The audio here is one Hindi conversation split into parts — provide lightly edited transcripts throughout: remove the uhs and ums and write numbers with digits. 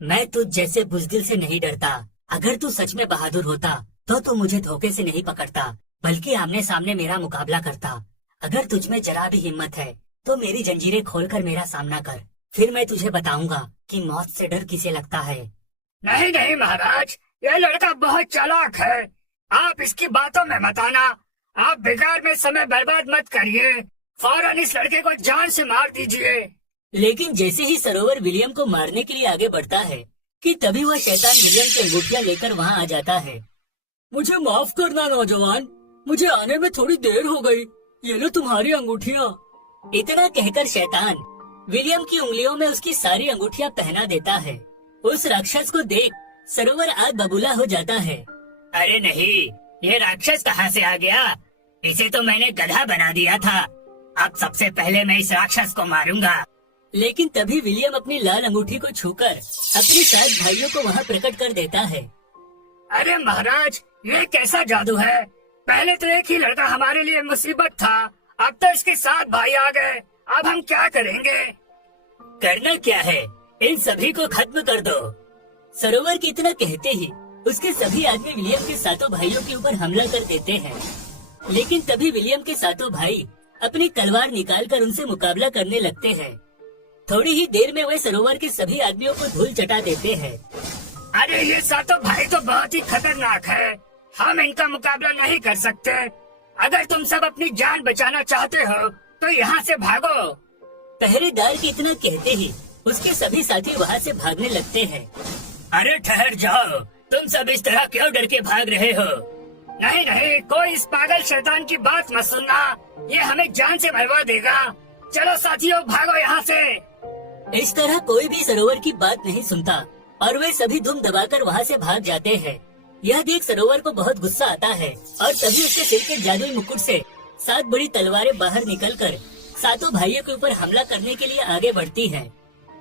मैं तुझ जैसे बुजदिल से नहीं डरता। अगर तू सच में बहादुर होता तो तू मुझे धोखे से नहीं पकड़ता, बल्कि आमने सामने मेरा मुकाबला करता। अगर तुझ में जरा भी हिम्मत है तो मेरी जंजीरें खोलकर मेरा सामना कर, फिर मैं तुझे बताऊंगा कि मौत से डर किसे लगता है। नहीं नहीं महाराज, ये लड़का बहुत चालाक है। आप इसकी बातों में मत आना। आप बेकार में समय बर्बाद मत करिए। फौरन इस लड़के को जान से मार दीजिए। लेकिन जैसे ही सरोवर विलियम को मारने के लिए आगे बढ़ता है कि तभी वह शैतान विलियम की अंगूठियां लेकर वहां आ जाता है। मुझे माफ करना नौजवान, मुझे आने में थोड़ी देर हो गई। ये लो तुम्हारी अंगूठियां। इतना कहकर शैतान विलियम की उंगलियों में उसकी सारी अंगूठियां पहना देता है। उस राक्षस को देख सरोवर आग बबूला हो जाता है। अरे नहीं, ये राक्षस कहाँ से आ गया? इसे तो मैंने गधा बना दिया था। अब सबसे पहले मैं इस राक्षस को मारूंगा। लेकिन तभी विलियम अपनी लाल अंगूठी को छूकर अपने 7 भाइयों को वहां प्रकट कर देता है। अरे महाराज, ये कैसा जादू है? पहले तो एक ही लड़का हमारे लिए मुसीबत था, अब तो इसके 7 भाई आ गए। अब हम क्या करेंगे? करना क्या है, इन सभी को खत्म कर दो। सरोवर की इतना कहते ही उसके सभी आदमी विलियम के 7 भाइयों के ऊपर हमला कर देते हैं। लेकिन तभी विलियम के 7 भाई अपनी तलवार निकालकर उनसे मुकाबला करने लगते हैं। थोड़ी ही देर में वे सरोवर के सभी आदमियों को धूल चटा देते हैं। अरे ये 7 भाई तो बहुत ही खतरनाक है। हम इनका मुकाबला नहीं कर सकते। अगर तुम सब अपनी जान बचाना चाहते हो तो यहाँ से भागो। पहरेदार के इतना कहते ही उसके सभी साथी वहाँ से भागने लगते हैं। अरे ठहर जाओ, तुम सब इस तरह क्यों डर के भाग रहे हो? नहीं नहीं, कोई इस पागल शैतान की बात मत सुनना, ये हमें जान से मरवा देगा। चलो साथियों, भागो यहाँ से। इस तरह कोई भी सरोवर की बात नहीं सुनता और वे सभी धूम दबाकर वहाँ से भाग जाते हैं। यह देख सरोवर को बहुत गुस्सा आता है और तभी उसके सिर के जादुई मुकुट से 7 बड़ी तलवारें बाहर निकलकर 7 भाइयों के ऊपर हमला करने के लिए आगे बढ़ती हैं।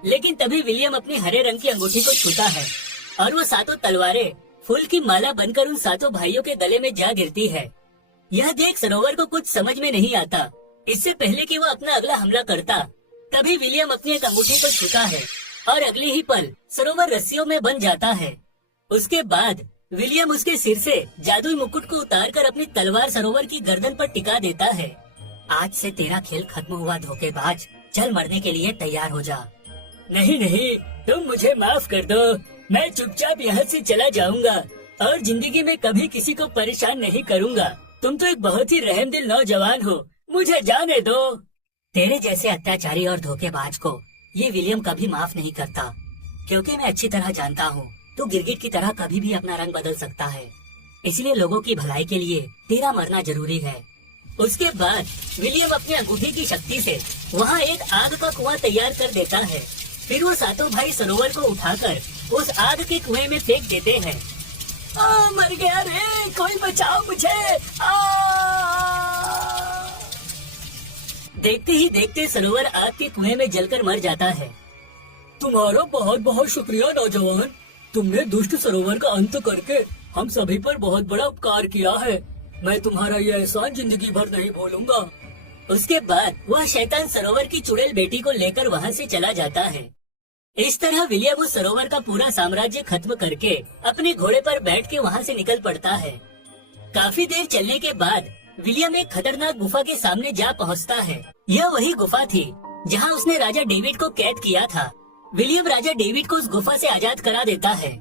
लेकिन तभी विलियम अपनी हरे रंग की अंगूठी को छूता है और वो 7 तलवारें फूल की माला बनकर उन 7 भाइयों के गले में जा गिरती है। यह देख सरोवर को कुछ समझ में नहीं आता। इससे पहले कि वह अपना अगला हमला करता, तभी विलियम अपनी एक अंगूठी को छूता है और अगले ही पल सरोवर रस्सियों में बन जाता है। उसके बाद विलियम उसके सिर से जादुई मुकुट को उतारकर अपनी तलवार सरोवर की गर्दन पर टिका देता है। आज से तेरा खेल खत्म हुआ धोखेबाज, चल मरने के लिए तैयार हो जा। नहीं नहीं, तुम मुझे माफ कर दो, मैं चुपचाप यहाँ से चला जाऊंगा और जिंदगी में कभी किसी को परेशान नहीं करूंगा। तुम तो एक बहुत ही रहमदिल नौजवान हो, मुझे जाने दो। तेरे जैसे अत्याचारी और धोखेबाज को ये विलियम कभी माफ नहीं करता, क्योंकि मैं अच्छी तरह जानता हूँ तू गिरगिट की तरह कभी भी अपना रंग बदल सकता है। इसलिए लोगों की भलाई के लिए तेरा मरना जरूरी है। उसके बाद विलियम अपनी अंगूठी की शक्ति से वहाँ एक आग का कुआं तैयार कर देता है। फिर वो 7 भाई सरोवर को उठाकर उस आग के कुएं में फेंक देते हैं। मर गया रे, कोई बचाओ मुझे। देखते ही देखते सरोवर आग के कुएं में जलकर मर जाता है। तुम्हारा बहुत बहुत शुक्रिया नौजवान, तुमने दुष्ट सरोवर का अंत करके हम सभी पर बहुत बड़ा उपकार किया है। मैं तुम्हारा यह एहसान जिंदगी भर नहीं भूलूंगा। उसके बाद वह शैतान सरोवर की चुड़ैल बेटी को लेकर वहाँ से चला जाता है। इस तरह विलियम उस सरोवर का पूरा साम्राज्य खत्म करके अपने घोड़े पर बैठ के वहाँ से निकल पड़ता है। काफी देर चलने के बाद विलियम एक खतरनाक गुफा के सामने जा पहुँचता है। यह वही गुफा थी जहाँ उसने राजा डेविड को कैद किया था। विलियम राजा डेविड को उस गुफा से आजाद करा देता है।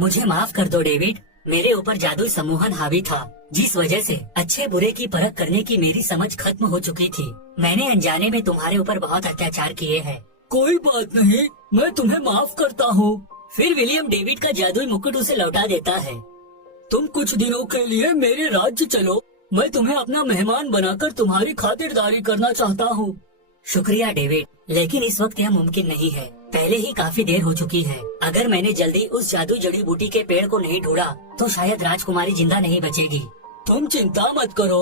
मुझे माफ कर दो डेविड, मेरे ऊपर जादुई सम्मोहन हावी था, जिस वजह से अच्छे बुरे की परख करने की मेरी समझ खत्म हो चुकी थी। मैंने अनजाने में तुम्हारे ऊपर बहुत अत्याचार किए हैं। कोई बात नहीं, मैं तुम्हें माफ करता हूँ। फिर विलियम डेविड का जादुई मुकुट उसे लौटा देता है। तुम कुछ दिनों के लिए मेरे राज्य चलो, मैं तुम्हें अपना मेहमान बनाकर तुम्हारी खातिरदारी करना चाहता हूँ। शुक्रिया डेविड, लेकिन इस वक्त यह मुमकिन नहीं है। पहले ही काफी देर हो चुकी है। अगर मैंने जल्दी उस जादुई जड़ी बूटी के पेड़ को नहीं ढूंढा तो शायद राजकुमारी जिंदा नहीं बचेगी। तुम चिंता मत करो,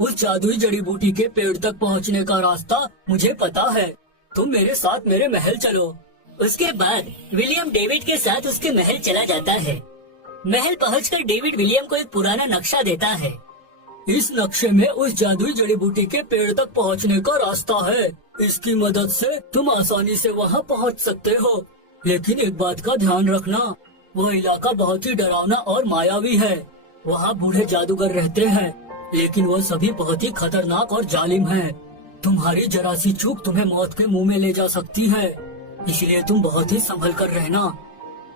उस जादुई जड़ी बूटी के पेड़ तक पहुंचने का रास्ता मुझे पता है। तुम मेरे साथ मेरे महल चलो। उसके बाद विलियम डेविड के साथ उसके महल चला जाता है। महल पहुंचकर डेविड विलियम को एक पुराना नक्शा देता है। इस नक्शे में उस जादुई जड़ी बूटी के पेड़ तक पहुंचने का रास्ता है। इसकी मदद से तुम आसानी से वहां पहुंच सकते हो। लेकिन एक बात का ध्यान रखना, वो इलाका बहुत ही डरावना और मायावी है। वहाँ बूढ़े जादूगर रहते हैं, लेकिन वो सभी बहुत ही खतरनाक और जालिम हैं। तुम्हारी जरा सी चूक तुम्हें मौत के मुंह में ले जा सकती है, इसलिए तुम बहुत ही संभल कर रहना।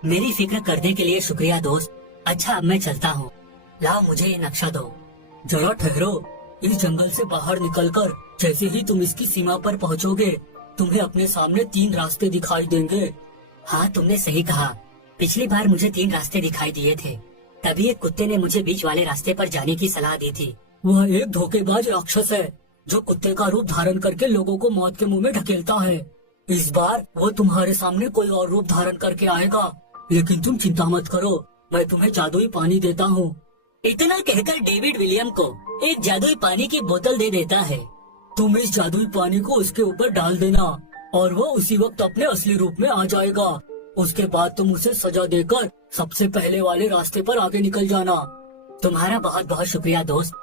मेरी फिक्र करने के लिए शुक्रिया दोस्त। अच्छा, अब मैं चलता हूँ। लाओ मुझे ये नक्शा दो। जरा ठहरो, इस जंगल से बाहर निकलकर जैसे ही तुम इसकी सीमा पर पहुँचोगे, तुम्हें अपने सामने 3 रास्ते दिखाई देंगे। हाँ, तुमने सही कहा। पिछली बार मुझे 3 रास्ते दिखाई दिए थे, तभी एक कुत्ते ने मुझे बीच वाले रास्ते पर जाने की सलाह दी थी। वह एक धोखेबाज राक्षस है जो कुत्ते का रूप धारण करके लोगों को मौत के मुंह में ढकेलता है। इस बार वो तुम्हारे सामने कोई और रूप धारण करके आएगा, लेकिन तुम चिंता मत करो, मैं तुम्हें जादुई पानी देता हूँ। इतना कहकर डेविड विलियम को एक जादुई पानी की बोतल दे देता है। तुम इस जादुई पानी को उसके ऊपर डाल देना और वो उसी वक्त अपने असली रूप में आ जाएगा। उसके बाद तुम उसे सजा देकर सबसे पहले वाले रास्ते पर आगे निकल जाना। तुम्हारा बहुत बहुत शुक्रिया दोस्त।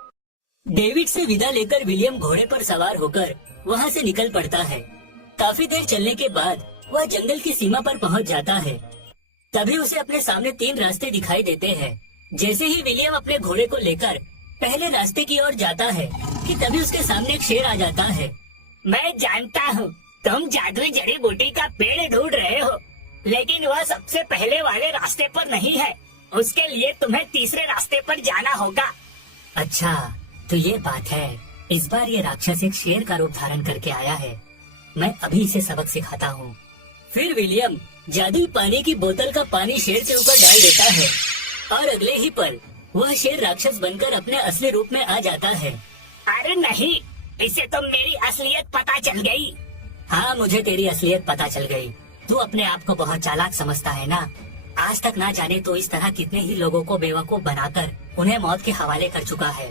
डेविड से विदा लेकर विलियम घोड़े पर सवार होकर वहाँ से निकल पड़ता है। काफी देर चलने के बाद वह जंगल की सीमा पर पहुँच जाता है। तभी उसे अपने सामने 3 रास्ते दिखाई देते हैं। जैसे ही विलियम अपने घोड़े को लेकर पहले रास्ते की ओर जाता है कि तभी उसके सामने एक शेर आ जाता है। मैं जानता हूँ तुम जादुई जड़ी बूटी का पेड़ ढूंढ रहे हो, लेकिन वह सबसे पहले वाले रास्ते पर नहीं है। उसके लिए तुम्हें तीसरे रास्ते पर जाना होगा। अच्छा, तो ये बात है। इस बार ये राक्षस एक शेर का रूप धारण करके आया है। मैं अभी इसे सबक सिखाता हूँ। फिर विलियम जादुई पानी की बोतल का पानी शेर के ऊपर डाल देता है और अगले ही पल वह शेर राक्षस बनकर अपने असली रूप में आ जाता है। अरे नहीं, इसे तो मेरी असलियत पता चल गई। हाँ, मुझे तेरी असलियत पता चल गई। तू अपने आप को बहुत चालाक समझता है ना। आज तक ना जाने तो इस तरह कितने ही लोगों को बेवकूफ बनाकर उन्हें मौत के हवाले कर चुका है,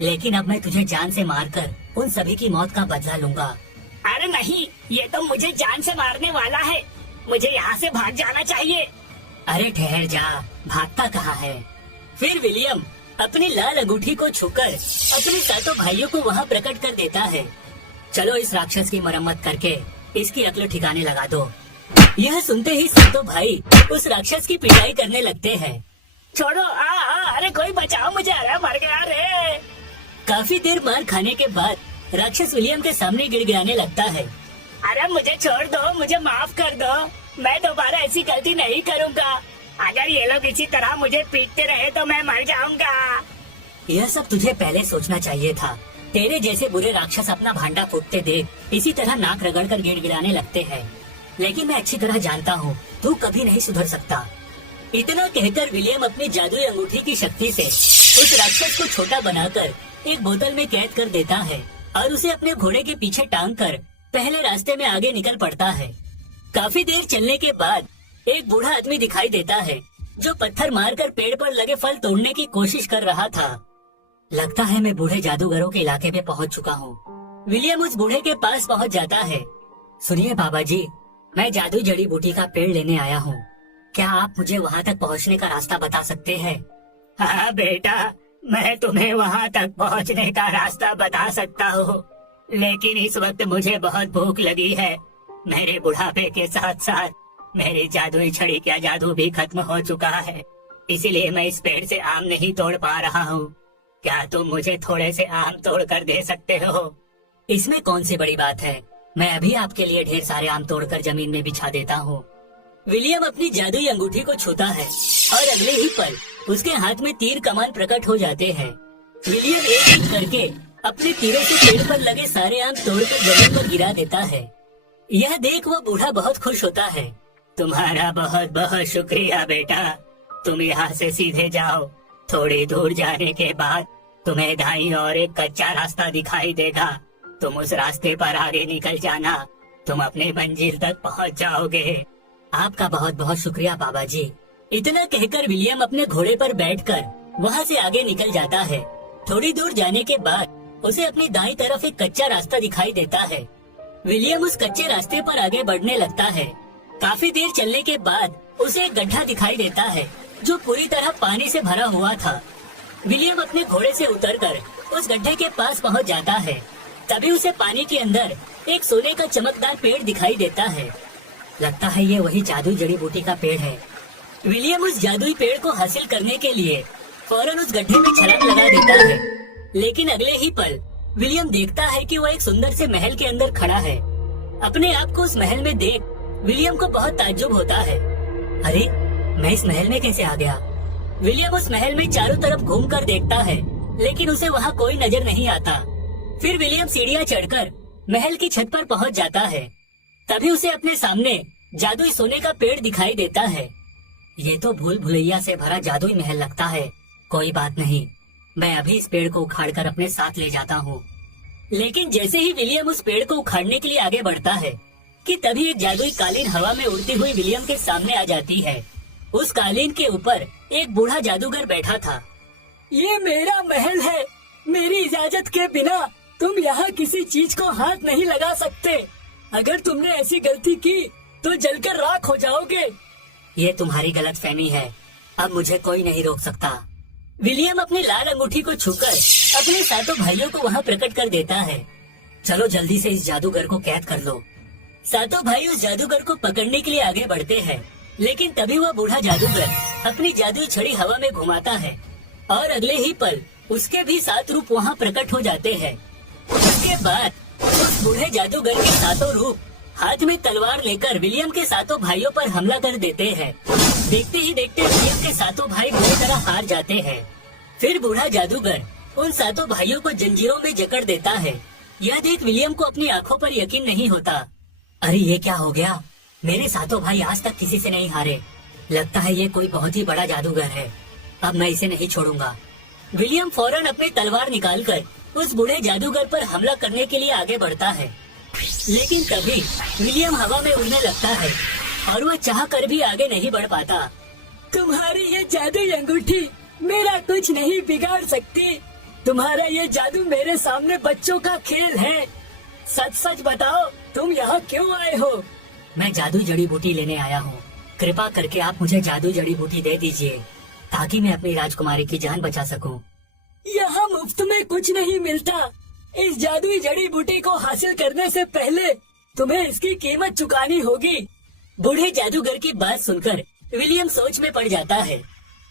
लेकिन अब मैं तुझे जान से मारकर उन सभी की मौत का बदला लूंगा। अरे नहीं, ये तो मुझे जान से मारने वाला है। मुझे यहाँ से भाग जाना चाहिए। अरे ठहर जा, भागता कहाँ है। फिर विलियम अपनी लाल अंगूठी को छूकर अपने 7 भाइयों को वहाँ प्रकट कर देता है। चलो इस राक्षस की मरम्मत करके इसकी अक्ल ठिकाने लगा दो। यह सुनते ही 7 भाई उस राक्षस की पिटाई करने लगते हैं। छोड़ो, अरे कोई बचाओ मुझे, अरे मर गया रे। काफी देर मार खाने के बाद राक्षस विलियम के सामने गिड़गिड़ाने लगता है। अरे मुझे छोड़ दो, मुझे माफ कर दो, मैं दोबारा ऐसी गलती नहीं करूँगा। अगर ये लोग इसी तरह मुझे पीटते रहे तो मैं मर जाऊंगा। यह सब तुझे पहले सोचना चाहिए था। तेरे जैसे बुरे राक्षस अपना भांडा फूटते देख इसी तरह नाक रगड़कर गिड़गिड़ाने लगते हैं, लेकिन मैं अच्छी तरह जानता हूँ तू कभी नहीं सुधर सकता। इतना कहकर विलियम अपनी जादुई अंगूठी की शक्ति से उस राक्षस को छोटा बनाकर एक बोतल में कैद कर देता है और उसे अपने घोड़े के पीछे टांग कर पहले रास्ते में आगे निकल पड़ता है। काफी देर चलने के बाद एक बूढ़ा आदमी दिखाई देता है जो पत्थर मारकर पेड़ पर लगे फल तोड़ने की कोशिश कर रहा था। लगता है मैं बूढ़े जादूगरों के इलाके में पहुंच चुका हूँ। विलियम उस बूढ़े के पास पहुंच जाता है। सुनिए बाबा जी, मैं जादुई जड़ी बूटी का पेड़ लेने आया हूँ। क्या आप मुझे वहाँ तक पहुँचने का रास्ता बता सकते हैं? हाँ बेटा, मैं तुम्हें वहाँ तक पहुँचने का रास्ता बता सकता हूँ, लेकिन इस वक्त मुझे बहुत भूख लगी है। मेरे बुढ़ापे के साथ साथ मेरी जादुई छड़ी का जादू भी खत्म हो चुका है, इसीलिए मैं इस पेड़ से आम नहीं तोड़ पा रहा हूँ। क्या तुम मुझे थोड़े से आम तोड़ कर दे सकते हो? इसमें कौन सी बड़ी बात है, मैं अभी आपके लिए ढेर सारे आम तोड़कर जमीन में बिछा देता हूँ। विलियम अपनी जादुई अंगूठी को छूता है और अगले ही पल उसके हाथ में तीर कमान प्रकट हो जाते हैं। विलियम एक एक करके अपने तीरों से पेड़ पर लगे सारे आम तोड़कर जमीन पर गिरा देता है। यह देख वह बूढ़ा बहुत खुश होता है। तुम्हारा बहुत बहुत शुक्रिया बेटा, तुम यहाँ से सीधे जाओ। थोड़ी दूर जाने के बाद तुम्हें दाईं ओर एक कच्चा रास्ता दिखाई देगा, तुम उस रास्ते पर आगे निकल जाना, तुम अपने मंजिल तक पहुँच जाओगे। आपका बहुत बहुत शुक्रिया बाबा जी। इतना कहकर विलियम अपने घोड़े पर बैठकर वहाँ से आगे निकल जाता है। थोड़ी दूर जाने के बाद उसे अपनी दाईं तरफ एक कच्चा रास्ता दिखाई देता है। विलियम उस कच्चे रास्ते पर आगे बढ़ने लगता है। काफी देर चलने के बाद उसे एक गड्ढा दिखाई देता है जो पूरी तरह पानी से भरा हुआ था। विलियम अपने घोड़े से उतरकर उस गड्ढे के पास पहुंच जाता है। तभी उसे पानी के अंदर एक सोने का चमकदार पेड़ दिखाई देता है। लगता है ये वही जादुई जड़ी बूटी का पेड़ है। विलियम उस जादुई पेड़ को हासिल करने के लिए फौरन उस गड्ढे में छलांग लगा देता है, लेकिन अगले ही पल विलियम देखता है कि वो एक सुंदर से महल के अंदर खड़ा है। अपने आप को उस महल में देख विलियम को बहुत ताज्जुब होता है। अरे, मैं इस महल में कैसे आ गया? विलियम उस महल में चारों तरफ घूमकर देखता है, लेकिन उसे वहाँ कोई नजर नहीं आता। फिर विलियम सीढ़ियाँ चढ़कर महल की छत पर पहुँच जाता है। तभी उसे अपने सामने जादुई सोने का पेड़ दिखाई देता है। ये तो भूल भुलैया से भरा जादुई महल लगता है। कोई बात नहीं, मैं अभी इस पेड़ को उखाड़कर अपने साथ ले जाता हूँ। लेकिन जैसे ही विलियम उस पेड़ को उखाड़ने के लिए आगे बढ़ता है कि तभी एक जादुई कालीन हवा में उड़ती हुई विलियम के सामने आ जाती है। उस कालीन के ऊपर एक बूढ़ा जादूगर बैठा था। ये मेरा महल है, मेरी इजाजत के बिना तुम यहाँ किसी चीज को हाथ नहीं लगा सकते। अगर तुमने ऐसी गलती की तो जलकर राख हो जाओगे। ये तुम्हारी गलतफहमी है, अब मुझे कोई नहीं रोक सकता। विलियम अपनी लाल अंगूठी को छूकर अपने सातों भाइयों को वहाँ प्रकट कर देता है। चलो जल्दी से इस जादूगर को कैद कर लो। सातों भाई उस जादूगर को पकड़ने के लिए आगे बढ़ते हैं, लेकिन तभी वह बूढ़ा जादूगर अपनी जादुई छड़ी हवा में घुमाता है और अगले ही पल उसके भी 7 रूप वहाँ प्रकट हो जाते हैं। उसके बाद उस बूढ़े जादूगर के 7 रूप हाथ में तलवार लेकर विलियम के 7 भाइयों पर हमला कर देते हैं। देखते ही देखते विलियम के 7 भाई बुरी तरह हार जाते हैं। फिर बूढ़ा जादूगर उन 7 भाइयों को जंजीरों में जकड़ देता है। यह देख विलियम को अपनी आंखों पर यकीन नहीं होता। अरे ये क्या हो गया? मेरे 7 भाई आज तक किसी से नहीं हारे। लगता है ये कोई बहुत ही बड़ा जादूगर है। अब मैं इसे नहीं छोड़ूंगा। विलियम फौरन अपनी तलवार निकालकर उस बूढ़े जादूगर पर हमला करने के लिए आगे बढ़ता है, लेकिन तभी विलियम हवा में उड़ने लगता है और वह चाह कर भी आगे नहीं बढ़ पाता। तुम्हारी ये जादुई अंगूठी मेरा कुछ नहीं बिगाड़ सकती। तुम्हारा ये जादू मेरे सामने बच्चों का खेल है। सच सच बताओ, तुम यहाँ क्यों आए हो? मैं जादुई जड़ी बूटी लेने आया हूँ। कृपा करके आप मुझे जादुई जड़ी बूटी दे दीजिए ताकि मैं अपनी राजकुमारी की जान बचा सकूं। यहाँ मुफ्त में कुछ नहीं मिलता। इस जादुई जड़ी बूटी को हासिल करने से पहले तुम्हें इसकी कीमत चुकानी होगी। बूढ़े जादूगर की बात सुनकर विलियम सोच में पड़ जाता है।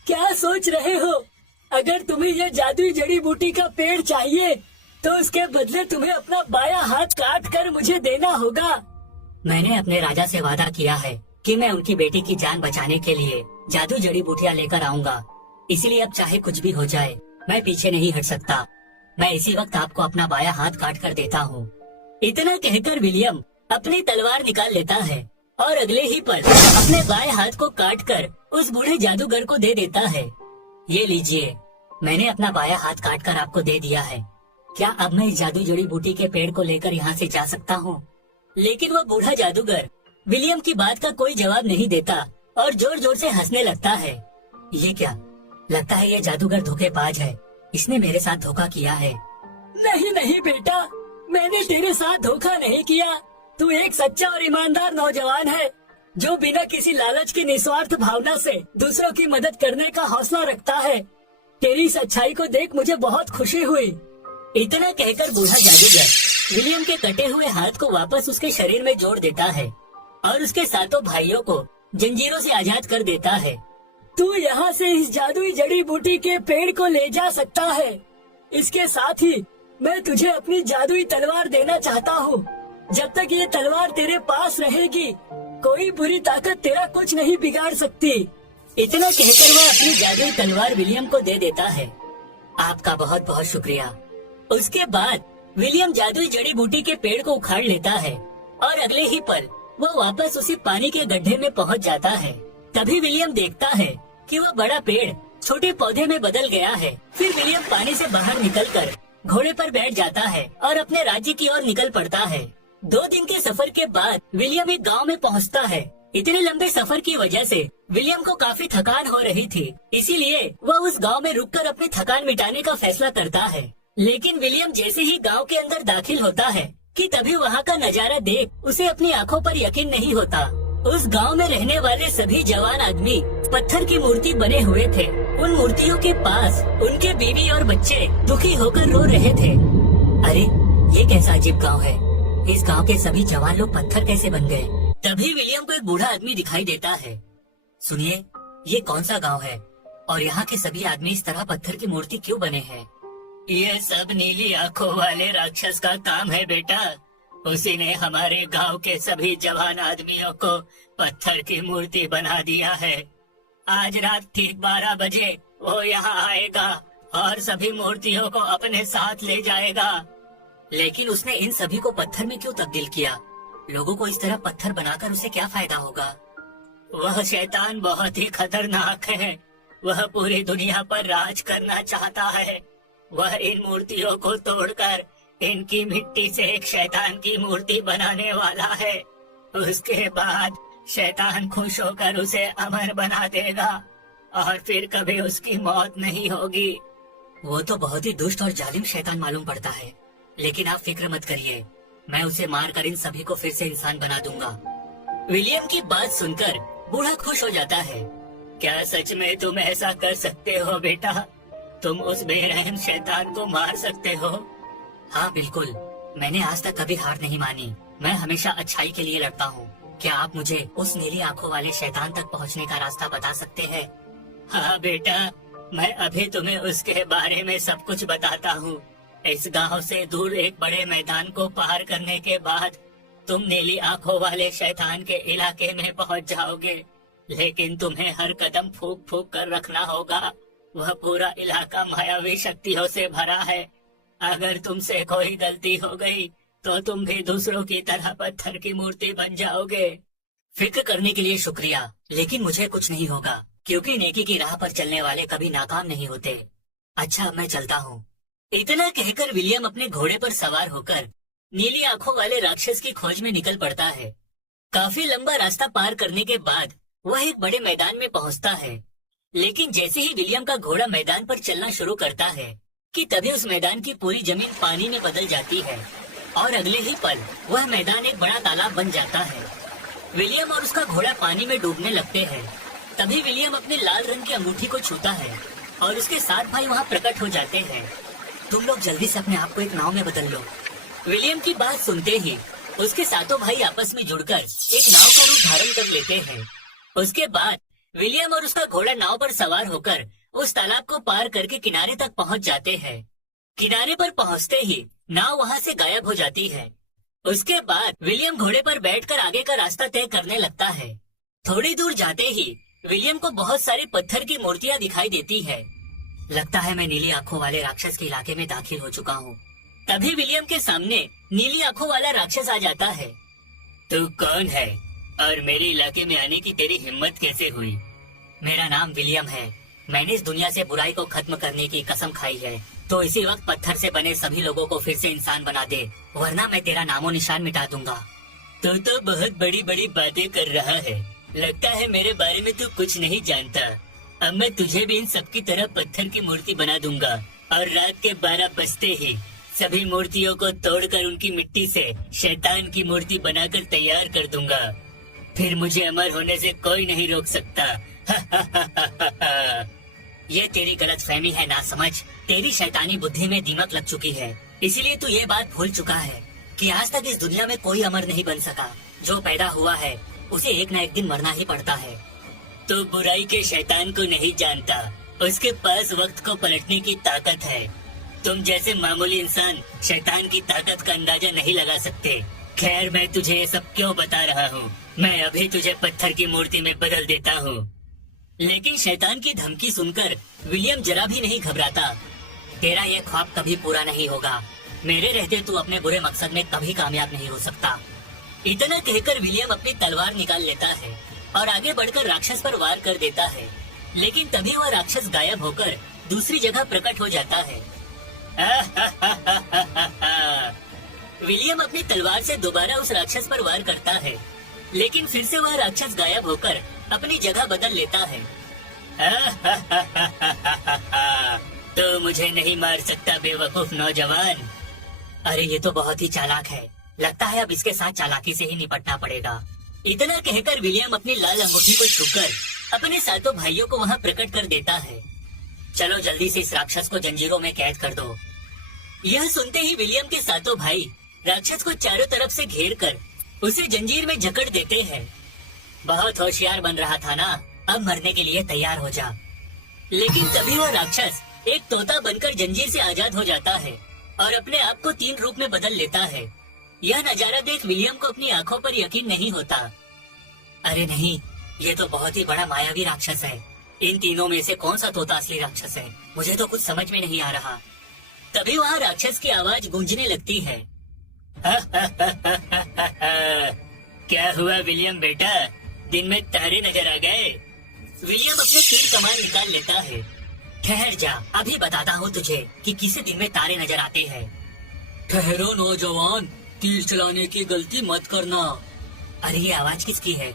क्या सोच रहे हो? अगर तुम्हें यह जादुई जड़ी बूटी का पेड़ चाहिए तो उसके बदले तुम्हें अपना बायां हाथ काट कर मुझे देना होगा। मैंने अपने राजा से वादा किया है कि मैं उनकी बेटी की जान बचाने के लिए जादुई जड़ी बूटियाँ लेकर आऊंगा। इसलिए अब चाहे कुछ भी हो जाए मैं पीछे नहीं हट सकता। मैं इसी वक्त आपको अपना बायां हाथ काट कर देता हूँ। इतना कहकर विलियम अपनी तलवार निकाल लेता है और अगले ही पल अपने बाएं हाथ को काट कर उस बूढ़े जादूगर को दे देता है। ये लीजिए, मैंने अपना बायां हाथ काट कर आपको दे दिया है। क्या अब मैं इस जादुई जड़ी बूटी के पेड़ को लेकर यहाँ से जा सकता हूँ? लेकिन वह बूढ़ा जादूगर विलियम की बात का कोई जवाब नहीं देता और जोर जोर से हंसने लगता है। ये क्या? लगता है ये जादूगर धोखेबाज है। इसने मेरे साथ धोखा किया है। नहीं नहीं बेटा, मैंने तेरे साथ धोखा नहीं किया। तू एक सच्चा और ईमानदार नौजवान है जो बिना किसी लालच की निस्वार्थ भावना से दूसरों की मदद करने का हौसला रखता है। तेरी सच्चाई को देख मुझे बहुत खुशी हुई। इतना कहकर बूढ़ा जादूगर विलियम के कटे हुए हाथ को वापस उसके शरीर में जोड़ देता है और उसके 7 भाइयों को जंजीरों से आजाद कर देता है। तू यहाँ से इस जादुई जड़ी बूटी के पेड़ को ले जा सकता है। इसके साथ ही मैं तुझे अपनी जादुई तलवार देना चाहता हूँ। जब तक ये तलवार तेरे पास रहेगी कोई बुरी ताकत तेरा कुछ नहीं बिगाड़ सकती। इतना कहकर वह अपनी जादुई तलवार विलियम को दे देता है। आपका बहुत बहुत शुक्रिया। उसके बाद विलियम जादुई जड़ी बूटी के पेड़ को उखाड़ लेता है और अगले ही पल वो वापस उसी पानी के गड्ढे में पहुंच जाता है। तभी विलियम देखता है कि वह बड़ा पेड़ छोटे पौधे में बदल गया है। फिर विलियम पानी से बाहर निकलकर घोड़े पर बैठ जाता है और अपने राज्य की ओर निकल पड़ता है। 2 दिन के सफर के बाद विलियम एक गांव में पहुंचता है। इतने लंबे सफर की वजह से विलियम को काफी थकान हो रही थी, इसीलिए वह उस गांव में रुककर अपनी थकान मिटाने का फैसला करता है। लेकिन विलियम जैसे ही गांव के अंदर दाखिल होता है कि तभी वहां का नजारा देख उसे अपनी आंखों पर यकीन नहीं होता। उस गांव में रहने वाले सभी जवान आदमी पत्थर की मूर्ति बने हुए थे। उन मूर्तियों के पास उनके बीवी और बच्चे दुखी होकर रो रहे थे। अरे ये कैसा अजीब गांव है? इस गांव के सभी जवान लोग पत्थर कैसे बन गए? तभी विलियम को एक बूढ़ा आदमी दिखाई देता है। सुनिए, ये कौन सा गांव है और यहाँ के सभी आदमी इस तरह पत्थर की मूर्ति क्यों बने हैं? ये सब नीली आंखों वाले राक्षस का काम है बेटा। उसी ने हमारे गांव के सभी जवान आदमियों को पत्थर की मूर्ति बना दिया है। आज रात ठीक 12 बजे वो यहाँ आएगा और सभी मूर्तियों को अपने साथ ले जाएगा। लेकिन उसने इन सभी को पत्थर में क्यों तब्दील किया? लोगों को इस तरह पत्थर बनाकर उसे क्या फायदा होगा? वह शैतान बहुत ही खतरनाक है। वह पूरी दुनिया पर राज करना चाहता है। वह इन मूर्तियों को तोड़कर इनकी मिट्टी से एक शैतान की मूर्ति बनाने वाला है। उसके बाद शैतान खुश होकर उसे अमर बना देगा और फिर कभी उसकी मौत नहीं होगी। वो तो बहुत ही दुष्ट और जालिम शैतान मालूम पड़ता है, लेकिन आप फिक्र मत करिए, मैं उसे मारकर इन सभी को फिर से इंसान बना दूंगा। विलियम की बात सुनकर बूढ़ा खुश हो जाता है। क्या सच में तुम ऐसा कर सकते हो बेटा? तुम उस बेरहम शैतान को मार सकते हो? हाँ बिल्कुल, मैंने आज तक कभी हार नहीं मानी। मैं हमेशा अच्छाई के लिए लड़ता हूँ। क्या आप मुझे उस नीली आंखों वाले शैतान तक पहुँचने का रास्ता बता सकते हैं? हाँ बेटा, मैं अभी तुम्हें उसके बारे में सब कुछ बताता हूँ। इस गांव से दूर एक बड़े मैदान को पार करने के बाद तुम नीली आंखों वाले शैतान के इलाके में पहुँच जाओगे। लेकिन तुम्हें हर कदम फूंक फूंक कर रखना होगा। वह पूरा इलाका मायावी शक्तियों से भरा है। अगर तुमसे कोई गलती हो गई तो तुम भी दूसरों की तरह पत्थर की मूर्ति बन जाओगे। फिक्र करने के लिए शुक्रिया, लेकिन मुझे कुछ नहीं होगा, क्योंकि नेकी की राह पर चलने वाले कभी नाकाम नहीं होते। अच्छा, मैं चलता हूँ। इतना कहकर विलियम अपने घोड़े पर सवार होकर नीली आंखों वाले राक्षस की खोज में निकल पड़ता है। काफी लंबा रास्ता पार करने के बाद वह एक बड़े मैदान में पहुंचता है। लेकिन जैसे ही विलियम का घोड़ा मैदान पर चलना शुरू करता है कि तभी उस मैदान की पूरी जमीन पानी में बदल जाती है और अगले ही पल वह मैदान एक बड़ा तालाब बन जाता है। विलियम और उसका घोड़ा पानी में डूबने लगते हैं। तभी विलियम अपने लाल रंग की अंगूठी को छूता है और उसके 7 भाई वहाँ प्रकट हो जाते हैं। तुम लोग जल्दी से अपने आप को एक नाव में बदल लो। विलियम की बात सुनते ही उसके 7 भाई आपस में जुड़कर एक नाव का रूप धारण कर लेते हैं। उसके बाद विलियम और उसका घोड़ा नाव पर सवार होकर उस तालाब को पार करके किनारे तक पहुंच जाते हैं। किनारे पर पहुंचते ही नाव वहां से गायब हो जाती है। उसके बाद विलियम घोड़े पर बैठकर आगे का रास्ता तय करने लगता है। थोड़ी दूर जाते ही विलियम को बहुत सारी पत्थर की मूर्तियां दिखाई देती है। लगता है मैं नीली आंखों वाले राक्षस के इलाके में दाखिल हो चुका हूँ। तभी विलियम के सामने नीली आंखों वाला राक्षस आ जाता है। तू कौन है और मेरे इलाके में आने की तेरी हिम्मत कैसे हुई? मेरा नाम विलियम है। मैंने इस दुनिया से बुराई को खत्म करने की कसम खाई है, तो इसी वक्त पत्थर से बने सभी लोगों को फिर से इंसान बना दे, वरना मैं तेरा नामो निशान मिटा दूंगा। तो बहुत बड़ी बड़ी बातें कर रहा है। लगता है मेरे बारे में तू कुछ नहीं जानता। अब मैं तुझे भी इन सबकी तरह पत्थर की मूर्ति बना दूंगा और रात के 12 बजते ही सभी मूर्तियों को तोड़कर उनकी मिट्टी से शैतान की मूर्ति बनाकर तैयार कर दूंगा। फिर मुझे अमर होने से कोई नहीं रोक सकता। ये तेरी गलतफहमी है ना समझ। तेरी शैतानी बुद्धि में दीमक लग चुकी है, इसीलिए तू ये बात भूल चुका है कि आज तक इस दुनिया में कोई अमर नहीं बन सका। जो पैदा हुआ है उसे एक न एक दिन मरना ही पड़ता है। तो बुराई के शैतान को नहीं जानता, उसके पास वक्त को पलटने की ताकत है। तुम जैसे मामूली इंसान शैतान की ताकत का अंदाजा नहीं लगा सकते। खैर, मैं तुझे ये सब क्यों बता रहा हूँ? मैं अभी तुझे पत्थर की मूर्ति में बदल देता हूँ। लेकिन शैतान की धमकी सुनकर विलियम जरा भी नहीं घबराता। तेरा ये ख्वाब कभी पूरा नहीं होगा। मेरे रहते तू अपने बुरे मकसद में कभी कामयाब नहीं हो सकता। इतना कहकर विलियम अपनी तलवार निकाल लेता है और आगे बढ़कर राक्षस पर वार कर देता है। लेकिन तभी वह राक्षस गायब होकर दूसरी जगह प्रकट हो जाता है। विलियम अपनी तलवार से दोबारा उस राक्षस पर वार करता है, लेकिन फिर से वह राक्षस गायब होकर अपनी जगह बदल लेता है। तो मुझे नहीं मार सकता बेवकूफ नौजवान। अरे ये तो बहुत ही चालाक है। लगता है अब इसके साथ चालाकी से ही निपटना पड़ेगा। इतना कहकर विलियम अपनी लाल अंगूठी को छूकर अपने 7 भाइयों को वहाँ प्रकट कर देता है। चलो जल्दी से इस राक्षस को जंजीरों में कैद कर दो। यह सुनते ही विलियम के 7 भाई राक्षस को चारों तरफ से घेर कर उसे जंजीर में जकड़ देते हैं। बहुत होशियार बन रहा था ना, अब मरने के लिए तैयार हो जा। लेकिन तभी वह राक्षस एक तोता बनकर जंजीर से आजाद हो जाता है और अपने आप को 3 रूप में बदल लेता है। यह नजारा देख विलियम को अपनी आंखों पर यकीन नहीं होता। अरे नहीं, ये तो बहुत ही बड़ा मायावी राक्षस है। इन तीनों में से कौन सा तोता असली राक्षस है, मुझे तो कुछ समझ में नहीं आ रहा। तभी वहाँ राक्षस की आवाज गूंजने लगती है। क्या हुआ विलियम बेटा, दिन में तारे नजर आ गए? विलियम अपने तीर कमान निकाल लेता है। ठहर जा, अभी बताता हूँ तुझे कि किसे दिन में तारे नजर आते हैं। ठहरो नौजवान, तीर चलाने की गलती मत करना। अरे ये आवाज किसकी है?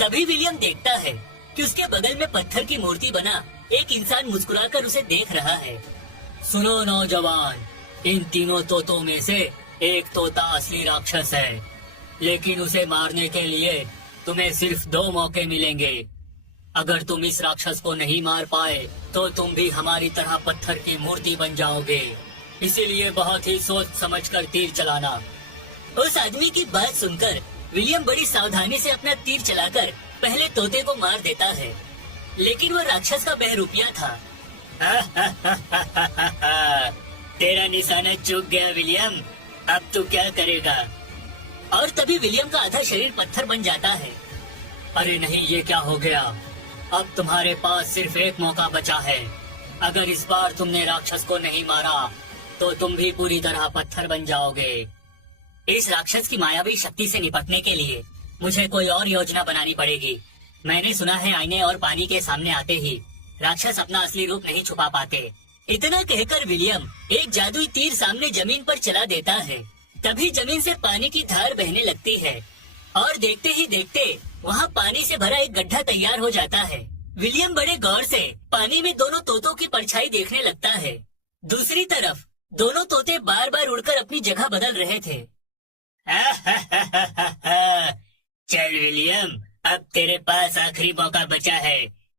तभी विलियम देखता है कि उसके बगल में पत्थर की मूर्ति बना एक इंसान मुस्कुराकर उसे देख रहा है। सुनो नौजवान, इन तीनों तोतों में से एक तोता असली राक्षस है, लेकिन उसे मारने के लिए तुम्हें सिर्फ 2 मौके मिलेंगे। अगर तुम इस राक्षस को नहीं मार पाए तो तुम भी हमारी तरह पत्थर की मूर्ति बन जाओगे। इसीलिए बहुत ही सोच समझकर तीर चलाना। उस आदमी की बात सुनकर विलियम बड़ी सावधानी से अपना तीर चलाकर पहले तोते को मार देता है, लेकिन वो राक्षस का बहरूपिया था। तेरा निशाना चूक गया विलियम, अब तू क्या करेगा? और तभी विलियम का आधा शरीर पत्थर बन जाता है। अरे नहीं, ये क्या हो गया? अब तुम्हारे पास सिर्फ एक मौका बचा है। अगर इस बार तुमने राक्षस को नहीं मारा तो तुम भी पूरी तरह पत्थर बन जाओगे। इस राक्षस की मायावी शक्ति से निपटने के लिए मुझे कोई और योजना बनानी पड़ेगी। मैंने सुना है आईने और पानी के सामने आते ही राक्षस अपना असली रूप नहीं छुपा पाते। इतना कहकर विलियम एक जादुई तीर सामने जमीन पर चला देता है। तभी जमीन से पानी की धार बहने लगती है और देखते ही देखते वहाँ पानी से भरा एक गड्ढा तैयार हो जाता है। विलियम बड़े गौर से पानी में दोनों तोतों की परछाई देखने लगता है। दूसरी तरफ दोनों तोते बार बार उड़कर अपनी जगह बदल रहे थे। चल विलियम, अब तेरे पास आखिरी मौका बचा है।